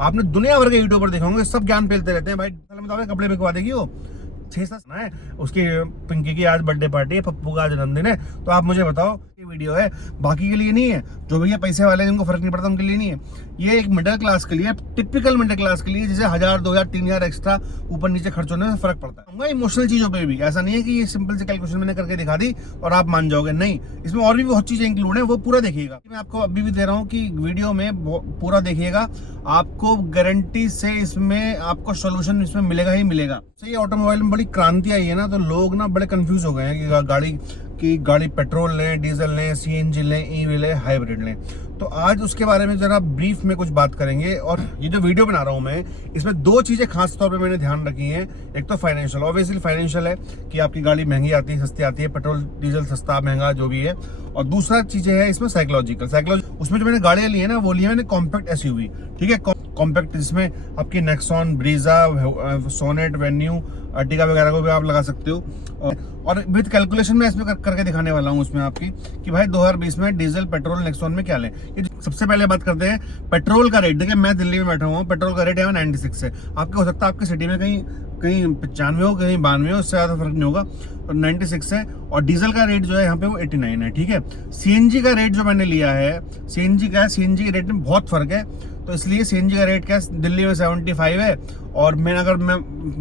आपने दुनिया भर के यूट्यूबर देखे होंगे, सब ज्ञान फैलते रहते हैं भाई। कपड़े बिकवा देगी वो 6 है उसकी। पिंकी की आज बर्थडे पार्टी है, पप्पू का जन्मदिन है, तो आप मुझे बताओ ये वीडियो है, बाकी के लिए नहीं है। जो भैया पैसे वाले हैं जिनको फर्क नहीं पड़ता उनके लिए नहीं है, ये एक मिडिल क्लास के लिए, टिपिकल मिडिल क्लास के लिए, जिसे 1000 2000 3000 एक्स्ट्रा ऊपर नीचे खर्च होने से फर्क पड़ता है। इमोशनल चीजों पे भी ऐसा नहीं है कि ये सिंपल सी कैलकुलेशन मैंने करके दिखा दी और आप मान जाओगे, नहीं, इसमें और भी बहुत चीजें इंक्लूड है, वो पूरा देखिएगा। मैं आपको अभी भी दे रहा हूँ कि वीडियो में पूरा देखिएगा, आपको गारंटी से इसमें आपको सोल्यूशन इसमें मिलेगा ही मिलेगा। सही, ऑटोमोबाइल में बड़ी क्रांति आई है ना, तो लोग ना बड़े कंफ्यूज हो गए हैं कि गाड़ी पेट्रोल लें, डीजल लें, सीएनजी लें, ईवी लें, हाइब्रिड लें। तो आज उसके बारे में जरा ब्रीफ में कुछ बात करेंगे। और ये जो वीडियो बना रहा हूं मैं, इसमें 2 चीजें खास तौर पे मैंने ध्यान रखी हैं। एक तो फाइनेंशियल, ऑब्वियसली फाइनेंशियल है कि आपकी गाड़ी महंगी आती है, सस्ती आती है, पेट्रोल डीजल सस्ता महंगा जो भी है। और दूसरा चीजें है इसमें साइकोलॉजिकल। उसमें जो मैंने गाड़ियां ली है ना, वो ली है मैंने कॉम्पैक्ट एसयूवी, ठीक है, कॉम्पैक्ट, जिसमें आपकी Nexon, Brezza, Sonet, Venue, Ertiga वगैरह को भी आप लगा सकते हो। और विद कैलकुलेशन में इसमें करके दिखाने वाला हूँ उसमें आपकी कि भाई 2020 में डीजल पेट्रोल नेक्सॉन में क्या लें। सबसे पहले बात करते हैं पेट्रोल का रेट। देखिए मैं दिल्ली में बैठा हुआ हूँ, पेट्रोल का रेट यहाँ 96 है। आपके हो सकता है आपकी सिटी में कहीं 95 हो, कहीं 92 हो, उससे ज्यादा फर्क नहीं होगा, तो 96 है। और डीजल का रेट जो है यहाँ पे वो 89 है, ठीक है। सीएनजी का रेट जो मैंने लिया है, सीएनजी के रेट में बहुत फर्क है, तो इसलिए सीएनजी का रेट क्या है, दिल्ली में 75 है, और मैं अगर मैं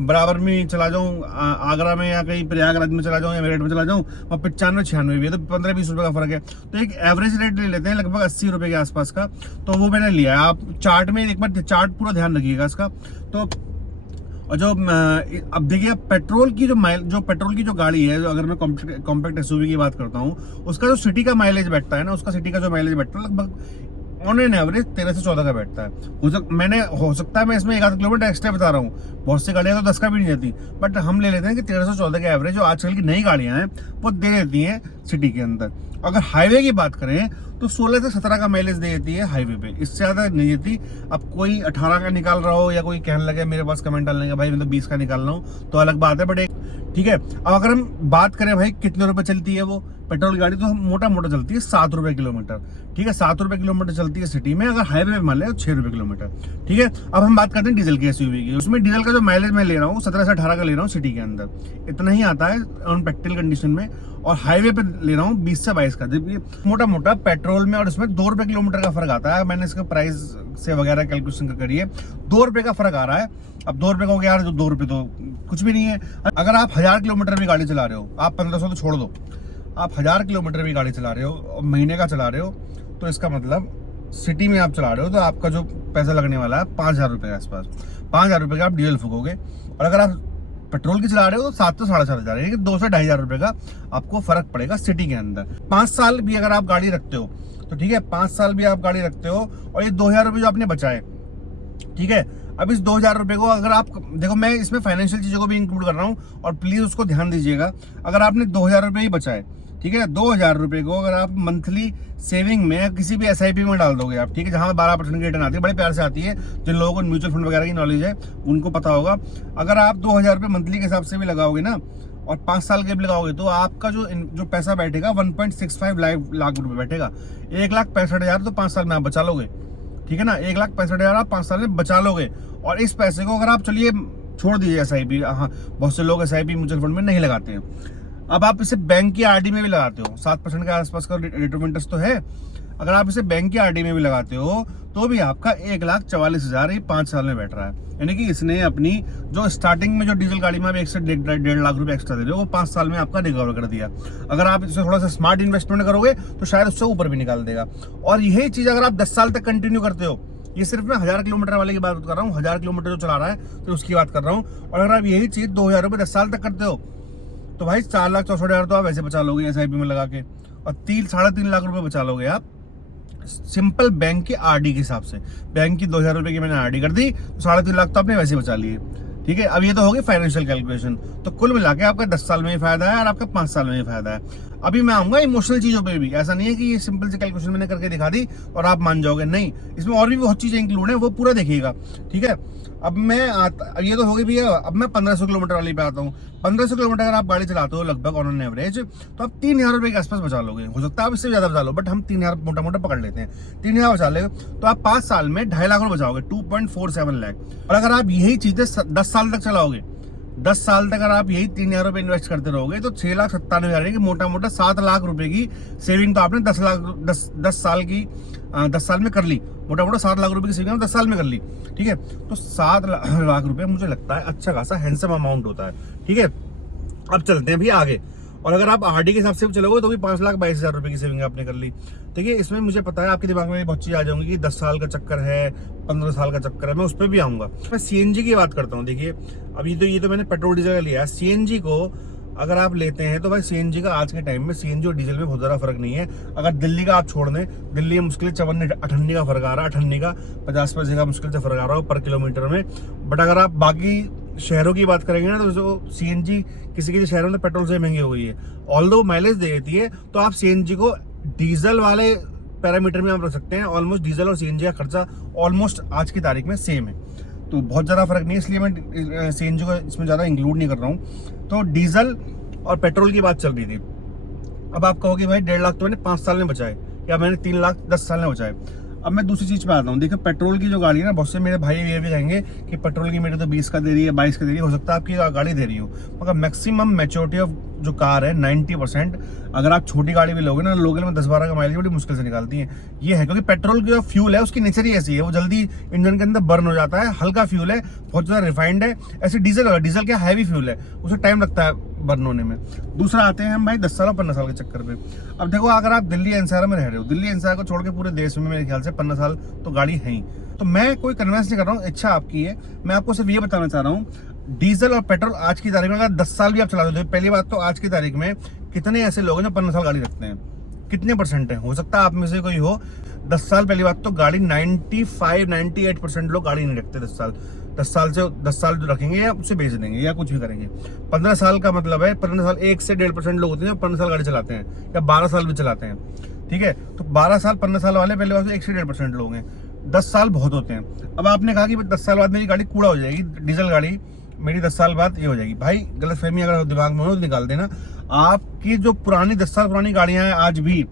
बराबर में चला जाऊँ आगरा में या कहीं प्रयागराज में चला जाऊँ या मेरठ में चला जाऊँ, वहाँ 95-96 भी है, तो 15-20 रुपये का फर्क है। तो एक एवरेज रेट ले लेते हैं लगभग 80 रुपये के आसपास का, तो वो मैंने लिया है। आप चार्ट में एक बार चार्ट पूरा ध्यान रखिएगा इसका। तो और जो अब देखिए पेट्रोल की जो गाड़ी है, जो अगर मैं कॉम्पैक्ट एसयूवी की बात करता हूँ, उसका जो सिटी का माइलेज बैठता है ना, उसका सिटी का जो माइलेज बैठता है लगभग ऑन एन एवरेज 13 से 14 का बैठता है। हो सकता है मैं इसमें 1 किलोमीटर एक्स्ट्रा बता रहा हूँ, बहुत सी गाड़ियां तो 10 का भी नहीं देती, बट हम ले लेते हैं कि 13 से 14 का एवरेज जो आजकल की नई गाड़ियां हैं वो दे देती हैं सिटी के अंदर। अगर हाईवे की बात करें तो 16 से 17 का माइलेज दे देती है हाईवे पे, इससे ज्यादा नहीं देती। अब कोई 18 का निकाल रहा हो या कोई कहने लगे मेरे पास कमेंट डालने का भाई मैं तो 20 का निकाल रहा हूँ, तो अलग बात है, बट एक ठीक है। अब अगर हम बात करें भाई कितने रुपए चलती है वो पेट्रोल गाड़ी, तो मोटा चलती है 7 रुपए किलोमीटर, ठीक है, 7 रुपए किलोमीटर चलती है सिटी में। अगर हाईवे पे मान ले 6 रुपए किलोमीटर, ठीक है। अब हम बात करते हैं डीजल की एसयूवी की। उसमें डीजल का जो माइलेज मैं ले रहा हूँ 17 से 18 का ले रहा हूँ सिटी के अंदर, इतना ही आता है ऑन प्रैक्टिकल कंडीशन में। और हाईवे पे ले रहा हूँ 20 से 22 का, जबकि मोटा पेट्रोल में और इसमें 2 रुपए किलोमीटर का फर्क आता है। मैंने इसका प्राइस से वगैरह कैलकुलेशन करिए, 2 रुपए का फर्क आ रहा है। अब 2 रुपए को यार, 2 रुपए तो कुछ भी नहीं है। अगर आप 1000 किलोमीटर भी गाड़ी चला रहे हो, आप 1500 तो छोड़ दो, आप 1000 किलोमीटर भी गाड़ी चला रहे हो और महीने का चला रहे हो, तो इसका मतलब सिटी में आप चला रहे हो तो आपका जो पैसा लगने वाला है 5000 रुपये के आसपास, 5000 रुपये का आप डीजल फूकोगे। और अगर आप पेट्रोल की चला रहे हो तो 7 से 4,500 है, 2 से 2,500 रुपये का आपको फर्क पड़ेगा सिटी के अंदर। 5 साल भी अगर आप गाड़ी रखते हो तो ठीक है, 5 साल भी आप गाड़ी रखते हो और ये 2000 रुपये जो आपने बचाए, ठीक है। अब इस 2000 रुपये को अगर आप देखो, मैं इसमें फाइनेंशियल चीजों को भी इंक्लूड कर रहा हूँ और प्लीज उसको ध्यान दीजिएगा। अगर आपने 2000 रुपये ही बचाए, ठीक है, 2000 रुपये को अगर आप मंथली सेविंग में किसी भी एसआईपी में डाल दोगे आप, ठीक है, जहां 12% की रिटर्न आती है, बड़े प्यार से आती है, जिन लोगों को म्यूचुअल फंड वगैरह की नॉलेज है उनको पता होगा। अगर आप 2000 रुपये मंथली के हिसाब से भी लगाओगे ना और 5 साल के भी लगाओगे, तो आपका जो पैसा बैठेगा 1.65 लाख रुपए बैठेगा। 1,65,000 तो 5 साल में आप बचा लोगे, ठीक है ना, 1,65,000 आप 5 साल में बचा लोगे। और इस पैसे को अगर आप चलिए छोड़ दीजिए एसआईपी, हाँ बहुत से लोग एसआईपी म्यूचुअल फंड में नहीं लगाते हैं। अब आप इसे बैंक की आरडी में भी लगाते हो, 7% के आसपास का रेट ऑफ इंटरेस्ट तो है। अगर आप इसे बैंक की आरडी में भी लगाते हो तो भी आपका 1,44,000 ही 5 साल में बैठ रहा है। यानी कि इसने अपनी जो स्टार्टिंग में जो डीजल गाड़ी में आप 1 से 1.5 लाख रुपए एक्स्ट्रा दे रहे हो, वो 5 साल में आपका रिकवर कर दिया। अगर आप इसे थोड़ा सा स्मार्ट इन्वेस्टमेंट करोगे तो शायद उससे ऊपर भी निकाल देगा। और यही चीज अगर आप 10 साल तक कंटिन्यू करते हो, ये सिर्फ मैं 1000 किलोमीटर वाले की बात कर रहा हूँ, 1000 किलोमीटर जो चला रहा है तो उसकी बात कर रहा हूँ। और अगर आप यही चीज 2000 रुपये 10 साल तक करते हो तो भाई 4,64,000 तो आप वैसे बचा लोगे एसआईपी में लगा के, और 3-3.5 लाख रुपए बचा लोगे आप सिंपल बैंक की आरडी के हिसाब से। बैंक की 2000 रुपए की मैंने आरडी कर दी तो 3.5 लाख तो आपने वैसे बचा लिए, ठीक है। अब ये तो होगी फाइनेंशियल कैलकुलेशन। तो कुल मिला के आपका 10 साल में ही फायदा है और आपका 5 साल में ही फायदा है। अभी मैं आऊंगा इमोशनल चीजों पे भी। ऐसा नहीं है कि ये सिंपल सी कैलकुलेशन मैंने करके दिखा दी और आप मान जाओगे, नहीं, इसमें और भी बहुत चीजें इंक्लूड है, वो पूरा देखिएगा, ठीक है। अब ये तो हो गई भैया। अब मैं 1500 किलोमीटर वाली पे आता हूँ। 1500 किलोमीटर अगर आप गाड़ी चलाते हो लगभग ऑन एन एवरेज, तो आप 3000 रुपये के आसपास बचा लोगे। हो सकता है आप इससे ज्यादा बचा लो, बट हम 3000 मोटा मोटा पकड़ लेते हैं, 3000 बचा लेगा तो आप 5 साल में 2.5 लाख रुपये बचाओगे, 2.47 लाख। और अगर आप यही चीजें 10 साल तक चलाओगे, 10 साल तक अगर आप यही 3000 रुपये इन्वेस्ट करते रहोगे, तो 6,97,000 की मोटा मोटा 7 लाख रुपए की सेविंग तो आपने 10 साल में कर ली। मोटा मोटा 7 लाख रुपए की सेविंग 10 साल में कर ली, ठीक है। तो 7 लाख रुपए मुझे लगता है अच्छा खासा हैंडसम अमाउंट होता है, ठीक है। अब चलते हैं भी आगे। और अगर आप आरडी के हिसाब से चलोगे तो भी 5,22,000 रुपए की सेविंग आपने कर ली। देखिए, इसमें मुझे पता है आपके दिमाग में बहुत चीज आ जाऊंगी कि 10 साल का चक्कर है, 15 साल का चक्कर है, मैं उस पर भी आऊंगा। मैं सीएनजी की बात करता हूँ। देखिए, अब ये तो मैंने पेट्रोल डीजल का लिया है। सीएनजी को अगर आप लेते हैं तो भाई सीएनजी का आज के टाइम में सीएनजी और डीजल में बहुत ज़्यादा फर्क नहीं है। अगर दिल्ली का आप छोड़ दें, दिल्ली में मुश्किल 58 का फर्क आ रहा है, 58 का 50 पैसे का मुश्किल से फर्क आ रहा है पर किलोमीटर में। बट अगर आप बाकी शहरों की बात करेंगे ना, तो जो सीएनजी किसी किसी शहरों में पेट्रोल से महंगी हो गई है, ऑल्दो माइलेज देती है, तो आप सीएनजी को डीजल वाले पैरामीटर में आप रख सकते हैं। ऑलमोस्ट डीजल और सीएनजी का खर्चा ऑलमोस्ट आज की तारीख में सेम है, तो बहुत ज़्यादा फर्क नहीं है, इसलिए मैं सीएनजी को इसमें ज़्यादा इंक्लूड नहीं कर रहा हूँ। तो डीजल और पेट्रोल की बात चल रही थी। अब आप कहोगे भाई 1.5 लाख तो मैंने 5 साल में बचाए, या मैंने 3 लाख 10 साल में बचाए। अब मैं दूसरी चीज़ पे आता हूँ। देखो, पेट्रोल की जो गाड़ी है ना, बहुत से मेरे भाई ये भी कहेंगे कि पेट्रोल की मेरे तो 20 का दे रही है, 22 का दे रही है। हो सकता है आपकी गाड़ी दे रही हो, मगर मैक्सिमम मैच्योरिटी ऑफ जो कार है 90%, अगर आप छोटी गाड़ी भी लोगे ना, लोकल में 10-12 का माइलेज बड़ी मुश्किल से निकालती है। ये है क्योंकि पेट्रोल की जो फ्यूल है उसकी नेचर ही ऐसी है, वो जल्दी इंजन के अंदर बर्न हो जाता है, हल्का फ्यूल है, बहुत ज़्यादा रिफाइंड है। ऐसे डीजल क्या हैवी फ्यूल है, उसे टाइम लगता है बर्न होने में। दूसरा आते हैं हम भाई 10 साल और 15 साल के चक्कर पे। अब देखो, अगर आप दिल्ली एनसीआर में रह रहे हो, दिल्ली एनसीआर को छोड़ के पूरे देश में मेरे ख्याल से 15 साल तो गाड़ी है ही। तो मैं कोई कन्वेंस नहीं कर रहा हूँ, इच्छा आपकी है। मैं आपको सिर्फ ये बताना चाह रहा हूँ, डीजल और पेट्रोल आज की तारीख में अगर 10 साल भी आप चला रहे हो, पहली बात तो आज की तारीख में कितने ऐसे लोग हैं जो 15 साल गाड़ी रखते हैं, कितने परसेंट है? हो सकता है आप में से कोई हो। 10 साल पहली बात तो गाड़ी 95-98% लोग गाड़ी नहीं रखते 10 साल। 10 साल जो रखेंगे या उससे बेच देंगे या कुछ भी करेंगे। 15 साल का मतलब है 15 साल 1 से 1.5% लोग होते हैं जो 15 साल गाड़ी चलाते हैं, या 12 साल भी चलाते हैं, ठीक है। तो 12 साल 15 साल वाले पहले बात तो 1 से 1.5% लोग हैं। 10 साल बहुत होते हैं। अब आपने कहा कि 10 साल बाद मेरी गाड़ी कूड़ा हो जाएगी, डीजल गाड़ी मेरी 10 साल बाद ये हो जाएगी। भाई, गलतफहमी अगर दिमाग में हो तो निकाल देना। आपकी जो पुरानी 10 साल पुरानी गाड़ियां हैं, आज भी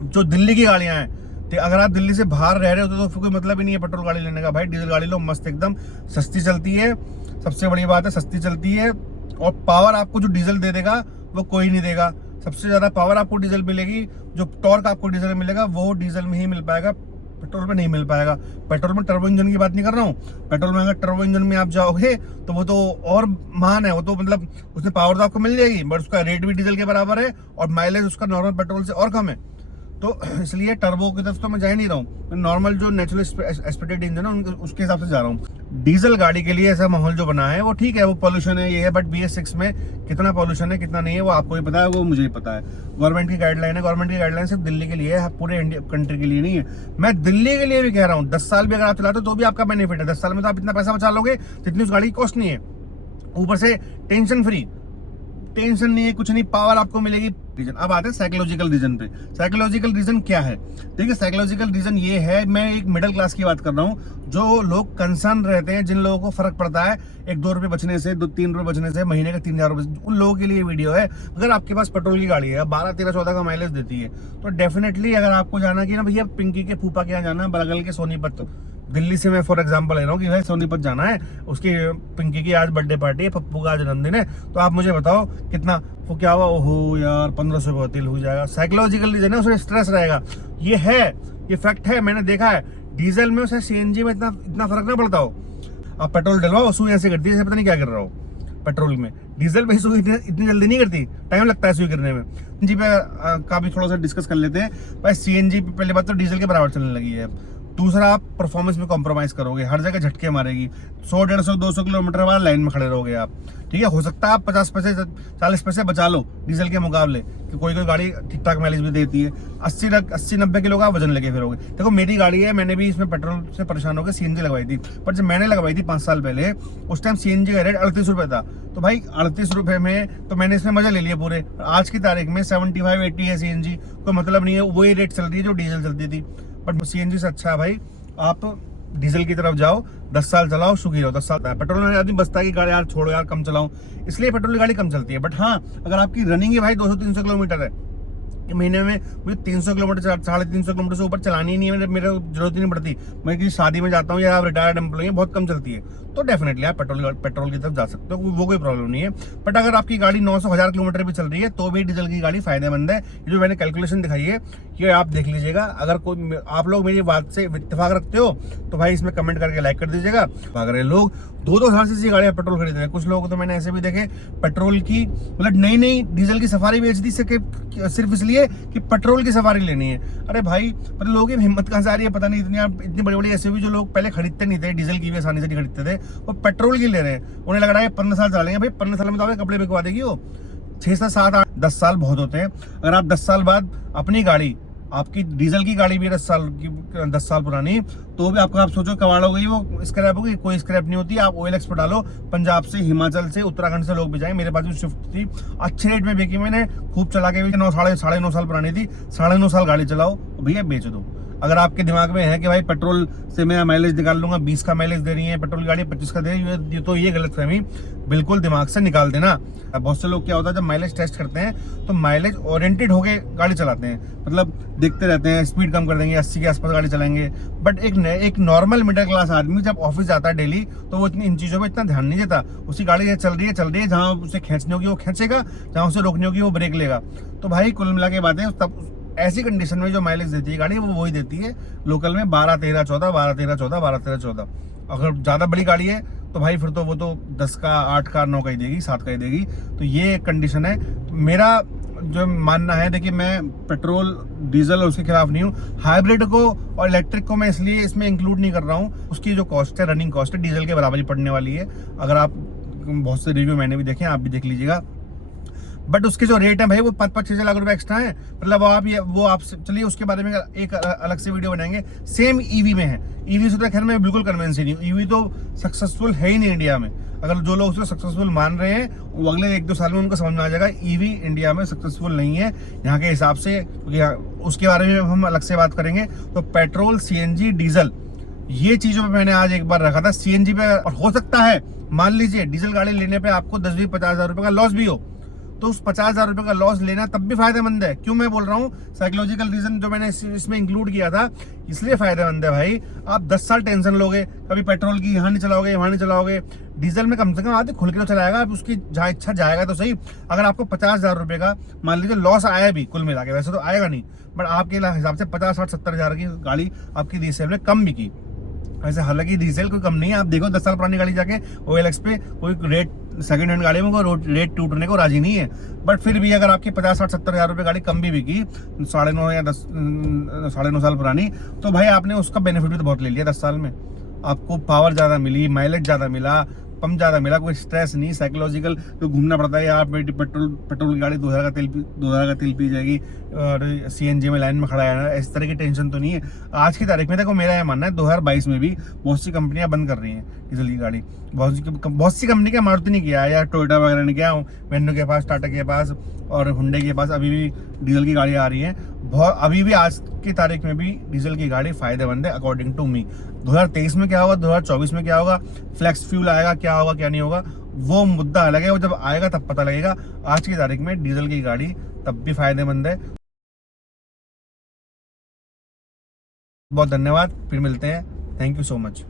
जो दिल्ली की गाड़ियां हैं, तो अगर आप दिल्ली से बाहर रह रहे हो तो कोई मतलब ही नहीं है पेट्रोल गाड़ी लेने का। भाई, डीजल गाड़ी लो, मस्त एकदम सस्ती चलती है। सबसे बड़ी बात है, सस्ती चलती है, और पावर आपको जो डीजल दे देगा वो कोई नहीं देगा। सबसे ज्यादा पावर आपको डीजल मिलेगी, जो टॉर्क आपको डीजल में मिलेगा वो डीजल में ही मिल पाएगा, पेट्रोल में नहीं मिल पाएगा। पेट्रोल में टर्बो इंजन की बात नहीं कर रहा हूँ। पेट्रोल में अगर टर्बो इंजन में आप जाओगे तो वो तो और महान है, वो तो मतलब उसमें पावर तो आपको मिल जाएगी, बट उसका रेट भी डीजल के बराबर है और माइलेज उसका नॉर्मल पेट्रोल से और कम है। तो इसलिए टर्बो की तरफ तो मैं जा ही नहीं रहा हूँ, नॉर्मल जो नेचुरल एस्पिरेटेड इंजन है उसके हिसाब से जा रहा हूँ। डीजल गाड़ी के लिए ऐसा माहौल जो बना है वो ठीक है, वो पॉल्यूशन है, ये है, बट BS6 में कितना पॉल्यूशन है कितना नहीं है वो आपको ही पता है, वो मुझे ही पता है। गवर्नमेंट की गाइडलाइन है, गवर्नमेंट की गाइडलाइन सिर्फ दिल्ली के लिए है, पूरे इंडिया कंट्री के लिए नहीं है। मैं दिल्ली के लिए भी कह रहा हूँ, 10 साल भी अगर आप चलाते हो तो भी आपका बेनिफिट है। 10 साल में तो आप इतना पैसा बचा लोगे जितनी उस गाड़ी की कॉस्ट नहीं है, ऊपर से टेंशन फ्री, टेंशन नहीं है, कुछ नहीं, पावर आपको मिलेगी। रीजन अब आते हैं साइकोलॉजिकल रीजन पे। साइकोलॉजिकल रीजन क्या है? देखिए, साइकोलॉजिकल रीजन ये है, मैं एक मिडिल क्लास की बात कर रहा हूँ, जो लोग कंसर्न रहते हैं, जिन लोगों को फर्क पड़ता है 1-2 रुपए बचने से, 2-3 रुपए बचने से, महीने का 3,000 रुपए, उन लोगों के लिए वीडियो है। अगर आपके पास पेट्रोल की गाड़ी है, 12, 13, 14 का माइलेज देती है, तो डेफिनेटली अगर आपको जाना कि ना भैया पिंकी के फूफा के यहाँ जाना है, बगल के सोनीपत, दिल्ली से मैं फॉर एग्जांपल ले रहा हूँ कि भाई सोनीपत जाना है, उसकी पिंकी की आज बर्थडे पार्टी है, पप्पू का जन्मदिन है, तो आप मुझे बताओ कितना वो क्या हुआ, ओहो यार 1500 का तेल हो जाएगा। साइकोलॉजिकल रीजन है, उसमें स्ट्रेस रहेगा। ये है, ये फैक्ट है, मैंने देखा है। डीजल में उसे CNG में इतना फर्क ना पड़ता हो। आप पेट्रोल डलवाओ, सुई ऐसे करती है जैसे पता नहीं क्या कर रहा हो। पेट्रोल में, डीजल में सुई इतनी जल्दी नहीं करती, टाइम लगता है सुई करने में। CNG पे का भी थोड़ा सा डिस्कस कर लेते हैं। भाई CNG पे पहले बात तो डीजल के बराबर चलने लगी है। दूसरा, आप परफॉर्मेंस में कॉम्प्रोमाइज करोगे, हर जगह झटके मारेगी, 100, 150, 200 किलोमीटर बाद लाइन में खड़े रहोगे आप। ठीक है, हो सकता है आप 50 पैसे 40 पैसे बचा लो डीजल के मुकाबले, कि कोई गाड़ी ठीक ठाक माइलेज भी देती है। 80-90 किलो का वजन लेके फिरोगे। देखो मेरी गाड़ी है, मैंने भी इसमें पेट्रोल से परेशान होकर सीएनजी लगवाई थी, पर जब मैंने लगवाई थी 5 साल पहले, उस टाइम सीएनजी का रेट 38 रुपए था। तो भाई 38 रुपए में तो मैंने इसमें मजा ले लिया पूरे। आज की तारीख में 75-80 है सीएनजी, कोई मतलब नहीं है, वही रेट चल रही है जो डीजल चलती थी। बट सीएनजी से अच्छा है भाई आप डीजल की तरफ जाओ, 10 साल चलाओ, सुखी रहो। 10 साल पेट्रोल में आदमी बसता है कि गाड़ी यार छोड़ो यार कम चलाऊं, इसलिए पेट्रोल की गाड़ी कम चलती है। बट हाँ, अगर आपकी रनिंग है भाई 200-300 किलोमीटर है, महीने में मुझे 300 किलोमीटर 350 किलोमीटर से ऊपर चलानी ही नहीं है, मेरे जरूरत ही नहीं पड़ती। मैं किसी शादी में जाता हूँ या आप रिटायर्ड एम्प्लॉई है, बहुत कम चलती है, तो डेफिनेटली आप पेट्रोल की तरफ जा सकते हो, वो कोई प्रॉब्लम नहीं है। बट अगर आपकी गाड़ी 900-1000 किलोमीटर भी चल रही है तो भी डीजल की गाड़ी फायदेमंद है। ये जो मैंने कैलकुलेशन दिखाई है ये आप देख लीजिएगा। अगर कोई आप लोग मेरी बात से इत्तेफाक रखते हो तो भाई इसमें कमेंट करके लाइक कर दीजिएगा। अगर लोग 2-2 हजार से गाड़ियां पेट्रोल खरीदते हैं, कुछ लोग तो मैंने ऐसे भी देखे पेट्रोल की मतलब नई डीजल की सफारी बेच दी सिर्फ इसलिए कि पेट्रोल की सफारी लेनी है। अरे भाई मतलब लोगों की हिम्मत कहां से आ रही है पता नहीं। इतनी बड़ी बड़ी एसयूवी जो लोग पहले खरीदते नहीं थे, डीजल की भी आसानी से नहीं खरीदते थे, वो पेट्रोल की ले रहे हैं। उन्हें लग रहा है 15 साल चलेंगे। भाई 15 साल में तो आपके कपड़े बिकवा देगी वो। 6 7 8 10 साल बहुत होते हैं। अगर आप 10 साल बाद अपनी गाड़ी, आपकी डीजल की गाड़ी भी 10 साल पुरानी, तो भी आपको आप सोचो कबाड़ हो गई, वो स्क्रैप होगी। कोई स्क्रैप नहीं होती। आप OLX पर डालो, पंजाब से, हिमाचल से, उत्तराखंड से लोग भी जाए। मेरे पास भी स्विफ्ट थी, अच्छे रेट में बेची मैंने, खूब चला के, 9 साल पुरानी थी, 9.5 साल गाड़ी चलाओ भैया, बेच दो। अगर आपके दिमाग में है कि भाई पेट्रोल से मैं माइलेज निकाल लूंगा, 20 का माइलेज दे रही है पेट्रोल की गाड़ी, 25 का दे रही है, तो ये गलत फहमी बिल्कुल दिमाग से निकाल देना। बहुत से लोग क्या होता है जब माइलेज टेस्ट करते हैं तो माइलेज ओरिएंटेड होके गाड़ी चलाते हैं, मतलब देखते रहते हैं स्पीड कम कर देंगे, 80 के आसपास गाड़ी चलाएंगे। बट एक नॉर्मल मिडिल क्लास आदमी जब ऑफिस जाता है डेली, तो वो इन चीजों में इतना ध्यान नहीं देता। उसकी गाड़ी चल रही है, जहाँ उसे खींचनी होगी वो खींचेगा, जहाँ उसे रोकनी होगी वो ब्रेक लेगा। तो भाई कुल मिला के बातें, तब ऐसी कंडीशन में जो माइलेज देती है गाड़ी वो वही देती है लोकल में 12-13-14, 12-13-14, 12-13-14। अगर ज्यादा बड़ी गाड़ी है तो भाई फिर तो वो तो 10 का, 8 का, 9 का ही देगी, 7 का ही देगी। तो ये कंडीशन है। मेरा जो मानना है, देखिए मैं पेट्रोल डीजल उसके खिलाफ नहीं हूँ। हाइब्रिड को और इलेक्ट्रिक को मैं इसलिए इसमें इंक्लूड नहीं कर रहा हूँ, उसकी जो कॉस्ट है, रनिंग कॉस्ट है, डीजल के बराबर ही पड़ने वाली है। अगर आप, बहुत से रिव्यू मैंने भी देखे, आप भी देख लीजिएगा। बट उसके जो रेट है भाई वो 5-6 लाख रुपए एक्स्ट्रा है। मतलब वो आप चलिए उसके बारे में एक अलग से वीडियो बनाएंगे। सेम ईवी में है। ईवी से तो खैर मैं बिल्कुल कन्विंस नहीं हूँ, ईवी तो सक्सेसफुल है ही नहीं इंडिया में। अगर जो लोग उसको सक्सेसफुल मान रहे हैं वो अगले 1-2 साल में उनको समझ में आ जाएगा ईवी इंडिया में सक्सेसफुल नहीं है यहाँ के हिसाब से। उसके बारे में हम अलग से बात करेंगे। तो पेट्रोल, सीएनजी, डीजल, ये चीजों पे मैंने आज एक बार रखा था। सीएनजी पे, और हो सकता है मान लीजिए डीजल गाड़ी लेने पे आपको 10-50 हजार रुपए का लॉस भी हो, तो उस 50 हजार रुपए का लॉस लेना तब भी फायदेमंद है। क्यों मैं बोल रहा हूँ, साइकोलॉजिकल रीजन जो मैंने इसमें इंक्लूड किया था, इसलिए फायदेमंद है भाई। आप 10 साल टेंशन लोगे, कभी पेट्रोल की यहाँ नहीं चलाओगे, वहां नहीं चलाओगे, डीजल में कम से कम आदमी खुल के तो चलाएगा, आप उसकी जहाँ इच्छा जाएगा तो सही। अगर आपको 50 हजार रुपए का मान लीजिए लॉस आया भी कुल मिला के, वैसे तो आएगा नहीं, बट आपके हिसाब से 50-60-70 हजार की गाड़ी आपकी रीसेल में कम भी की। वैसे हालांकि डीजल कोई कम नहीं है। आप देखो 10 साल पुरानी गाड़ी जाके OLX पे कोई रेट, सेकंड हैंड गाड़ी में कोई रेट टूटने को राजी नहीं है। बट फिर भी अगर आपकी 50-60-70 हजार रुपए गाड़ी कम भी बिकी, 9.5 या 9.5 साल पुरानी, तो भाई आपने उसका बेनिफिट भी तो बहुत ले लिया। 10 साल में आपको पावर ज्यादा मिली, माइलेज ज्यादा मिला, पंप ज्यादा मिला, कोई स्ट्रेस नहीं, साइकोलॉजिकल तो घूमना पड़ता है यार, पेट्रोल की गाड़ी 2000 का तेल पी जाएगी और सीएनजी में लाइन में खड़ा है, इस तरह की टेंशन तो नहीं है। आज की तारीख में देखो मेरा यह मानना है 2022 में भी बहुत सी कंपनियां बंद कर रही हैं डीजल की गाड़ी। बहुत सी कंपनी का, मारुति नहीं किया या टोयोटा वगैरह ने किया, वेन्यू के पास, टाटा के पास और हुंडई के पास अभी भी डीजल की गाड़ी आ रही है। अभी भी आज की तारीख में भी डीजल की गाड़ी फायदेमंद है अकॉर्डिंग टू मी। 2023 में क्या होगा, 2024 में क्या होगा, फ्लेक्स फ्यूल आएगा, क्या होगा क्या नहीं होगा, वो मुद्दा अलग है, वो जब आएगा तब पता लगेगा। आज की तारीख में डीजल की गाड़ी तब भी फायदेमंद है। बहुत धन्यवाद, फिर मिलते हैं। Thank you so much.